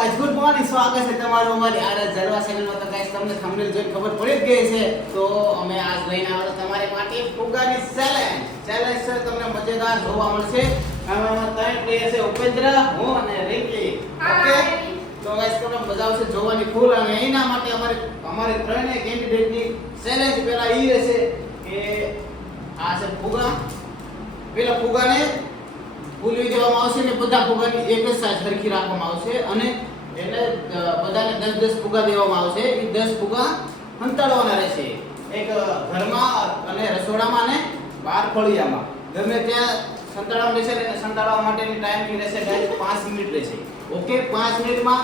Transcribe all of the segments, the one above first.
Guys good morning સ્વાગત છે તમારું અમારી આરસ જલવા ચેનલમાં. તો ગાઈસ તમને થંબનેલ જોઈને ખબર પડી જ ગઈ છે. તો અમે આજ લઈને આવ્યા તમારી માટે ફુગાની ચેલેન્જ છે. તમને મજેદાર જોવા મળશે. આમાં ત્રણ પ્લેયર છે, ઉપેન્દ્ર, હું અને રિંકી. ઓકે તો ગાઈસ તમને મજા આવશે જોવાની ફૂલ. અને એના માટે અમારે ત્રણેય કેન્ડિડેટની ચેલેન્જ પહેલા ઈ રહેશે કે આ છે ફુગા. પેલા ફુગાને ફૂલવી દેવામાં આવશે ને બધા ફુગાની એક જ સાઈઝ સરખી રાખવામાં આવશે અને એટલે બધાને 10-10 ફુગા દેવામાં આવશે. એ 10 ફુગા સંતાડવાના રહેશે એક ઘરમાં અને રસોડામાં અને બહાર ફળિયામાં ગમે ત્યાં સંતાડવાનું રહેશે. અને સંતાડવા માટેની ટાઈમિંગ રહેશે ગાઈસ 5 મિનિટ રહેશે. ઓકે 5 મિનિટમાં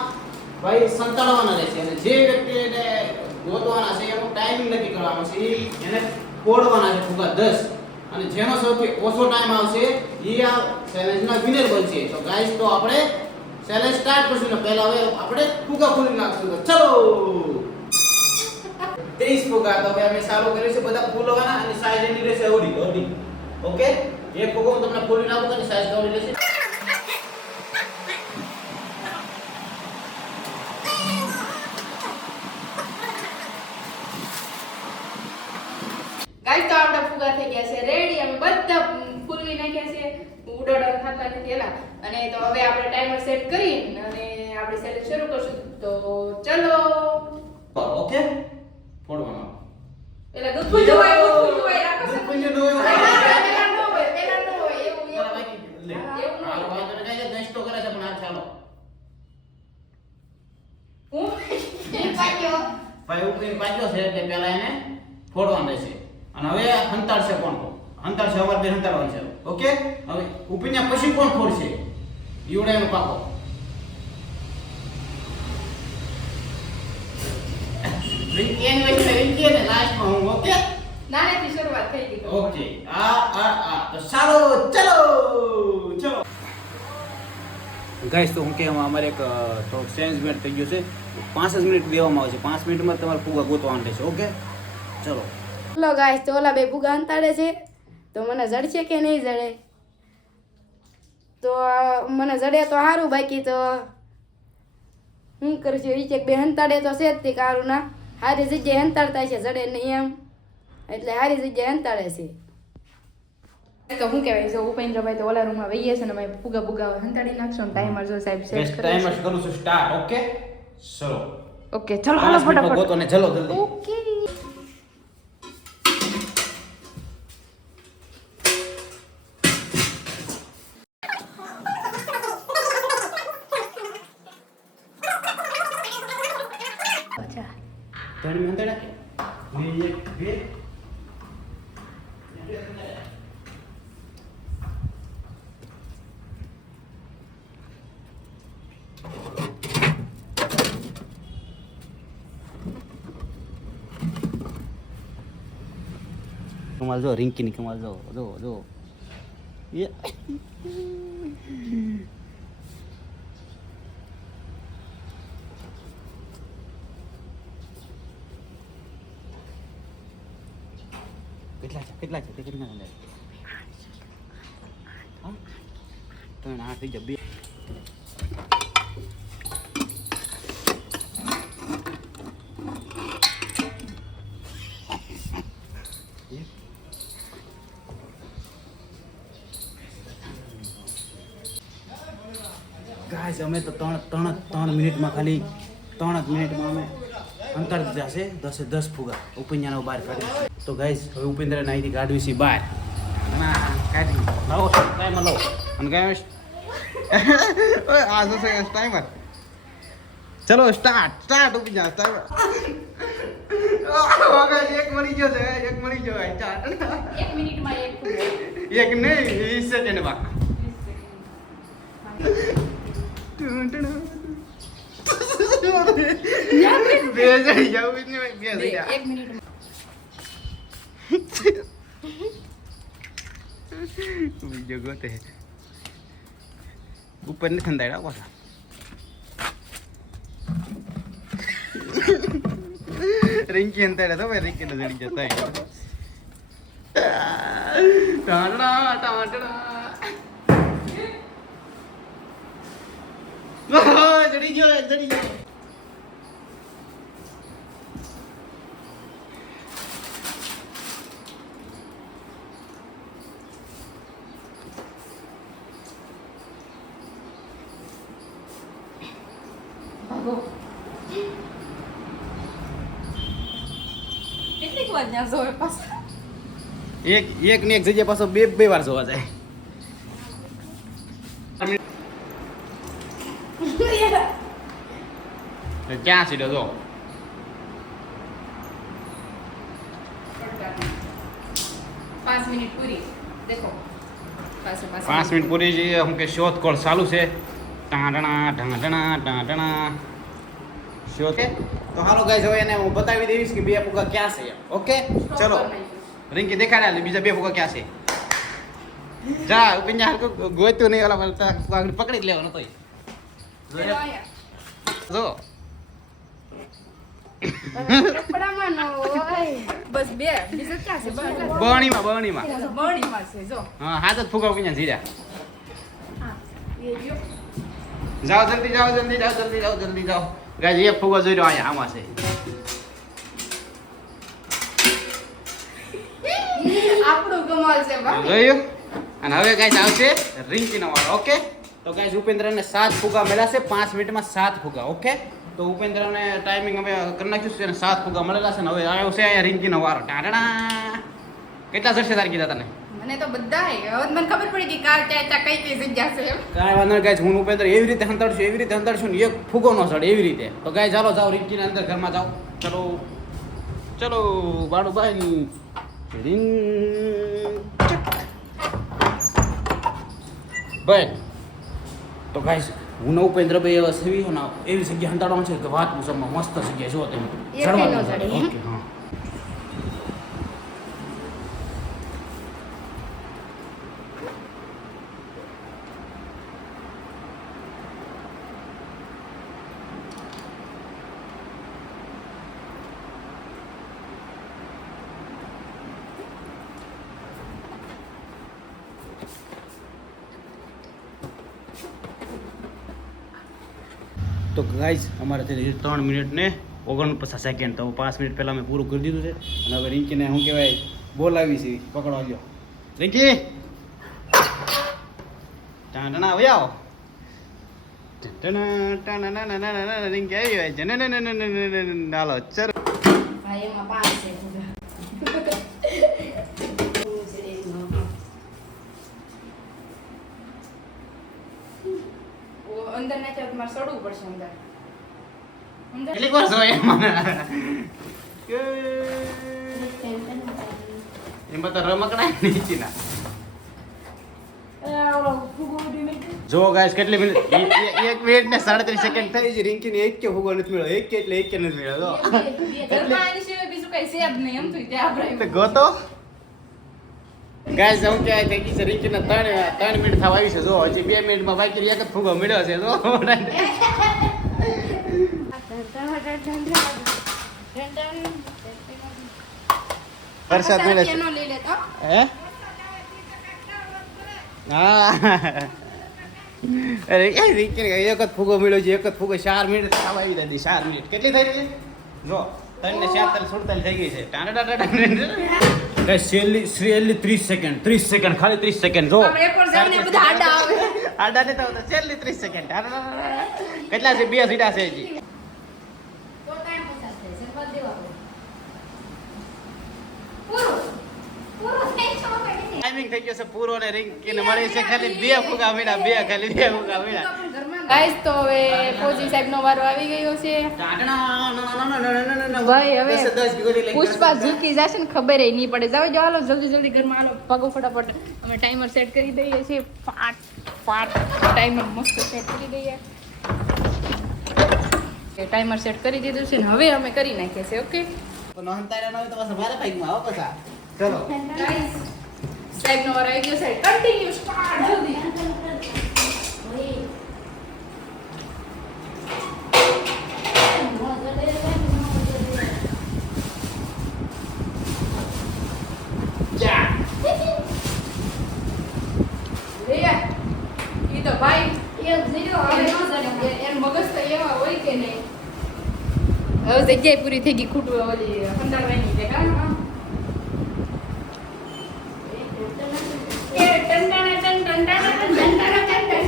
ભાઈ સંતાડવાના રહેશે અને જે વ્યક્તિને ગોતવાના છે એનો ટાઈમિંગ નક્કી કરવાનો છે. એને ફોડવાના છે ફુગા 10 અને જેનો સૌથી ઓછો ટાઈમ આવશે એ આ ચેલેન્જના વિનર બનશે. તો ગાઈસ તો આપણે ચેલેન્જ સ્ટાર્ટ કરશું ને પહેલા હવે આપણે ફુગા ફૂલી નાખશું. તો ચલો 30 ફુગા તો હવે અમે ચાલુ કરીશું. બધા ફૂલવાના અને સાઈઝ એની રહેશે અવડી. ઓકે એક ફુગો હું તમને ફૂલી નાખું અને સાઈઝ અવડી રહેશે. ગાઈસ તો આપણા ફુગા થઈ ગયા છે રેડી. અમે બધા ફૂલવી નાખ્યા છે. ઉડાડા ખાતા નથી એલા. અને તો હવે આપણે ટાઈમર સેટ કરી અને આપણે ચેલેન્જ શરૂ કરશું. તો ચલો ઓકે ફોડવાનો પેલા દૂધ પૂજવાય રાખો દૂધ પૂજ્યું ન હોય. પેલા નો હોય એવું હાલો ભાઈ તમે કઈ દસ તો કરે છે પણ આ ચાલો હું પાક્યો ભાઈ ઉપરીને પાક્યો છે એટલે પહેલા એને ફોડવાનું રહેશે. અને હવે હંતાડશે કોણ? હંતાડશે અમારે બે હંતાડવાનું છે. ઓકે હવે ઉપીને પછી કોણ ફોડશે? ઈવડાનો પાકો રિંકી ને લાસ્ટમાં હું. ઓકે નાનેથી શરૂઆત થઈ ગઈ. ઓકે તો ચાલો ચલો ગાઈસ તો હું કે અમારે એક થોડુંક ચેન્જમેન્ટ થઈ ગયું છે. 5 મિનિટ દેવામાં આવશે. 5 મિનિટમાં તમારે ફુગા ગોતવાનું રહેશે. ઓકે ચલો લો ગાઈસ તો ઓલા બે ફુગા અંતાડે છે. તો મને જડશે કે નહીં જડે? તો મને જડે તો સારું, બાકી તો હું કરશું. એ છે બે હંતાડે તો છે જ તે કારું ના સારી જગ્યાએ હંતાડતા છે, જડે નહીં એમ એટલે સારી જગ્યાએ હંતાડે છે. તો હું કહેવાય જો ઉપેન્દ્રભાઈ તો ઓલા રૂમમાં વહીએ છે ને અમે ફુગા હંતાડી નાખશો ને ટાઈમર જો સાહેબ સેટ કરે ટાઈમર કરું છું સ્ટાર્ટ. ઓકે ચલો ઓકે ચલો હાલો ફટાફટ. ગોતો ને ચલો જલ્દી. ઓકે ત્રણ મિનિટ રાખે. 1 2 કમાલ જો રિંકીની કમાલ જો એ કેટલા છે તે કેટલા લે? હા ત્રણ 8 થઈ જાય. 2 ગાઈસ અમે તો 3 મિનિટમાં ખાલી 3 જ મિનિટમાં અમે અંતર દીધા છે 10 ફુગા ઉપેન્દ્રનો બહાર કાઢી. તો ગાઈસ હવે ઉપેન્દ્રને અહીંથી કાઢવી છે બહાર. કાઢી લાવો ટાઈમર લાવો. અને ગાઈસ આ જો છે ટાઈમર. ચલો સ્ટાર્ટ ઉપેન્દ્ર ટાઈમર. એક મળી ગયો છે. 1 મિનિટમાં એક ફુગો. એક નહીં 20 સેકન્ડ બાકી. ઉપર ને ખંદાડા પાછા રિંકી અંતાડે તો ભાઈ રિંકી ને જડી જતા ટાંટડા જડી ગયો કેટલીક વાર ત્યાં જોવે પાછા એક ને એક જગ્યાએ પાછો બે વાર જોવા જાય ક્યાં સીધો જો 5 મિનિટ પૂરી દેખો પાછું 5 મિનિટ પૂરી જઈએ હું કે શોધખોળ ચાલુ છે ટાંટણા શોધ તો હાલો ગાઈસ હવે એને હું બતાવી દઈશ કે બે ફુગા ક્યાં છે ઓકે ચલો રિંકી દેખાડ્યા બીજા બે ફુગા ક્યાં છે જા ઉપિંજા ગોતું નહીં ઓલા પકડી જ લેવાનો તોય જો બસ બે બીજું ક્યાં છે બરણીમાં બરણીમાં છે જો હા હાથ જ ફુગા ઉપિંજા જીરા એ જો જાઓ જલ્દી જાઓ ગાઈસ એક ફુગો જોઈ રહ્યો અહીંયા આમાં છે આપણું કમાલ છે ભાઈ જોયું અને હવે ગાઈસ આવશે રિંકીનો વારો ઓકે તો ગાઈસ ઉપેન્દ્રને 7 ફુગા મળ્યા છે 5 મિનિટમાં 7 ફુગા ઓકે તો ઉપેન્દ્રને ટાઈમિંગ હવે કરી નાખ્યું છે અને 7 ફુગા મળેલા છે ને હવે આવ્યો છે અહીંયા રિંકીનો વારો ટાટણા કેટલા જશે તાર કીધા તને મને તો બધા હવે મને ખબર પડી કે કાર ચાચા કઈ જગ્યા છે એમ કાંઈ વાંધો નહીં ગાઈસ હું ઉપેન્દ્ર એવી રીતે હંતાડશું ને એક ફુગો નો ચડે એવી રીતે તો ગાઈસ ચાલો જાઓ રિંકીના અંદર ઘરમાં જાઓ ચલો બાળુભાઈ રિંગ ભાઈ તો ગાઈસ હું ને ઉપેન્દ્ર ભાઈ સેવી ને એવી જગ્યા હંતાડવાનું છે કે વાત પૂછવામાં મસ્ત જગ્યા જો તમે એકલી નો ચડે, હે? ઓકે હા તો ગાઈઝ અમારે થઈ 3 મિનિટ ને 49 સેકન્ડ તો 5 મિનિટ પહેલાં મેં પૂરું કરી દીધું છે અને હવે રિંકીને શું કહેવાય બોલાવી છે પકડવા ગયો રિંકી ટાંટણા હવે આવો રિંકી આવી હોય છે ચાલો ચર ભાઈ એમાં 5 છે અંદર ના ચાલ તમારે સડવું પડશે અંદર કેટલીક વાર જોઈએ મને એમાં તો રમકડા નીચેના જો ગાઈસ કેટલી મિનિટ 1 મિનિટ ને 37 સેકન્ડ થઈ છે રિંકીને એક કે ફુગો નથી મળ્યો એક કે એટલે એક કે નથી મળ્યો જો ઘરમાં આની સિવાય બીજું કઈ છે જ નહીં એમ થયું ત્યાં આપણે ગોતો ગાઈસ હું કે થઈ ગઈ છે રિંકીને 3 મિનિટ થવા આવી છે જો હજી 2 મિનિટમાં બાકી એક જ ફુગો મળ્યો છે જો વરસાદ મળે છે એનો લઈ લેતો હે હા અરે એ રિંકીને એક જ ફુગો મળ્યો છે એક જ ફુગો 4 મિનિટ થવા આવી દાદી 4 મિનિટ કેટલી થઈ રહી જો 3 ને 47 થઈ ગઈ છે છેલ્લી 30 સેકન્ડ ખાલી 30 સેકન્ડ જો આપણે પણ જામને બધા આડા આવે આડા ને તો છેલ્લી 30 સેકન્ડ કેટલા છે 2 સીડા છે હજી તો ટાઈમ પસાર થાય છે બસ દેવા પૂરો થઈ છો બેટી ટાઈમિંગ થઈ ગયો છે પૂરો ને રિંકીને મળી છે ખાલી 2 ફુગા મળ્યા ગાઈસ તો હવે ફોજી સાહેબ નો વારો આવી ગયો છે ભાઈ હવે પુષ્પા ઝૂકી જશે ને ખબર નહીં પડે જાવ જો હાલો જલ્દી ઘરમાં હાલો પગો ફટાફટ અમે ટાઈમર સેટ કરી દઈએ છીએ ફાટ ટાઈમર મસ્ત સેટ કરી દઈએ ટાઈમર સેટ કરી દીધું છે ને હવે અમે કરી નાખીએ છીએ ઓકે ચલો ગાઈસ સાહેબ નો વારો આવી ગયો છે કન્ટિન્યુ સ્ટાર્ટ જલ્દી ઈ તો ભાઈ એક ઝીરો હવે નો જડે એમ મગજ તો એવો કે નહીં હવે જગ્યાએ પૂરી થઈ ગઈ ખૂટવું ઓલી હંતાડવાની છે કા એ ટંટાણા ટન ટંટાણા ટન ટંટાણા ટન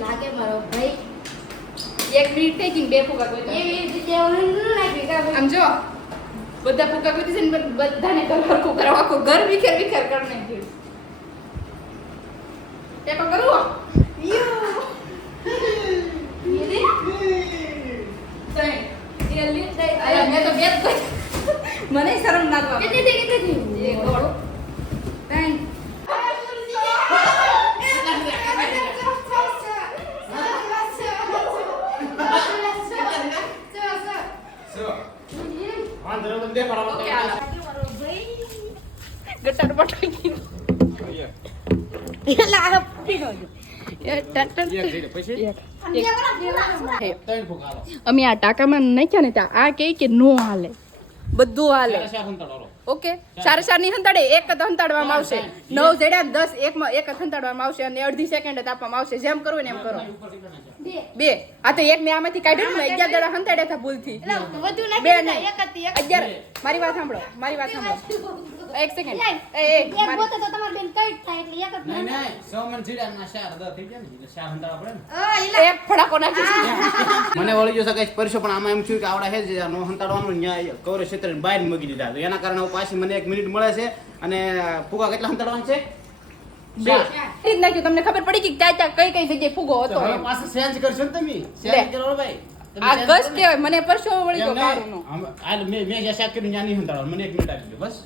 લાગે મારો ભાઈ 1 મિનિટ થઈ ગઈ બે ફૂગા કોઈ એવી રીતે આમ જો બધા ફૂગા કોઈ છે ને બધાને ઘર હરખું કરાવવા આખું ઘર વિખેર વિખેર કરી નાખ્યું તે તો કરું મેં તો બેત કરી મને શરમ ના આવે કેટલી ગોળો થેન્ક ગટર પટાઈ ગઈ એલા આ પીનો એ ટટન અમે આ ટાકામાં નાખ્યા ને ત્યાં આ કે નો હાલે બધું હાલે ઓકે 4 ની હંતાડે એક જ હંતાડવામાં આવશે 9 જડ્યા 10 એકમાં એક જ હંતાડવામાં આવશે અને અડધી સેકન્ડ જ આપવામાં આવશે જેમ કરવું ને એમ કરો બે આ તો એક મેં આમાંથી કાઢ્યું ને 11 દડા હંતાડ્યા હતા ભૂલથી બે નહીં 11 મારી વાત સાંભળો એક સેકન્ડ એક બોતે તો તમાર બેન કઈટ થાય એટલે એક જ નહીં 100 મન જીડા ના 4 10 થઈ ગયા ને એટલે 4 હંતાડા પડે ને એક ફડાકો નાખી મને વળી જો સકાય પરસો પણ આમાં એમ થયું કે આવડા હે જ નો હંતાડવાનું ન્યાય કવર ક્ષેત્ર બહાર મૂકી દીધા તો એના કારણે પાછી મને 1 મિનિટ મળે છે અને ફુગા કેટલા હંતાડવાના છે બે ઈ નાખ્યું તમને ખબર પડી કે ક્યાં કઈ જગ્યાએ ફુગો હતો હવે પાછું ચેન્જ કરશો ને તમે ચેન્જ કરો ભાઈ આ ગસ કેવાય મને પરસો વળી ગયો કારું નો હાલ મેં જે સેટ કર્યું ન્યા નહીં હંતાડવાનું મને 1 મિનિટ આપી દો બસ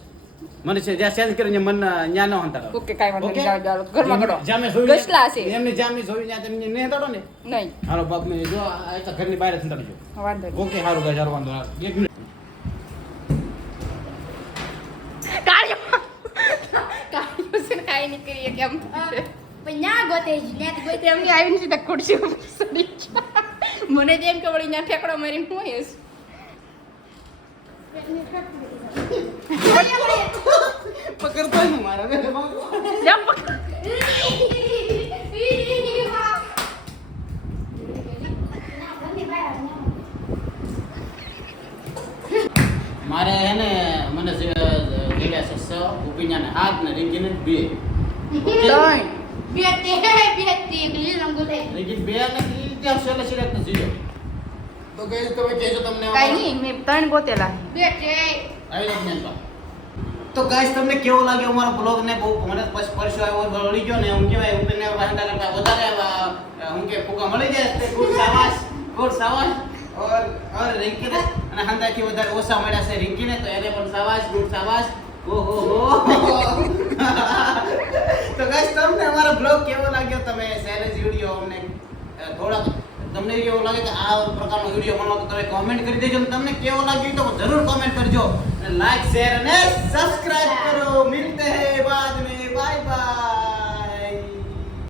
મને છે જ્યાં ચેન્જ કરીને મન ન્યા ન હંતાડો ઓકે કાઈ વાંધો નહીં જાવ ઘરમાં કરો જામે જોઈ ગસલા છે એમને જામે જોઈ ન્યા તમે નહીં હંતાડો ને નહીં હાલો બાપ મે જો આ તો ઘરની બહાર જ હંતાડજો વાંધો નહીં ઓકે હારું ગાય હારું વાંધો 1 મિનિટ કાળિયો છે કાઈ નહીં કરીએ કેમ પૈયા ગોતે જ ને ગોતે એમ કે આવીને સીધા ખુરશી ઉપર સડી ગયા મને જેમ કે વળી ન્યા ઠેકડો મારીને હું હેસ પકડતો ને મારા બે જમ મારે હે ને મને ગેડ્યા છે 6 ઉપિન્યાને 8 ને રિંગીને 2 રિંગી 2 ને ત્યાં છેલ્લે સિલેક્ટ નથી તો ગઈ તમે કહેજો તમને કાઈ નહીં મેં 3 ગોતેલા આવી જાવ ને તો ગાઈસ તમને કેવો લાગ્યો અમારો બ્લોગ ને બહુ મને પછી પરસો આવ્યો વળી ગયો ને હું કહેવાય ઉપરને વાંધા કરતા વધારે હું કે ફૂકા મળી જાય તે ગુડ સાવાસ और रिंकी ने અને હંદાથી વધારે ઓછા મળ્યા છે રિંકી ને તો એને પણ સાવાસ ગુડ સાવાસ ઓહો તો ગાઈસ તમને અમારો બ્લોગ કેવો લાગ્યો તમે ચેલેન્જ વિડિયો અમને થોડા તમને કેવો લાગે કે આ પ્રકારનો વિડિયો બનાવો તો તમે કોમેન્ટ કરી દેજો અને તમને કેવો લાગ્યો તો જરૂર કોમેન્ટ કરજો અને લાઈક શેર અને સબસ્ક્રાઇબ કરો મિલતે હે બાદ में बाय बाय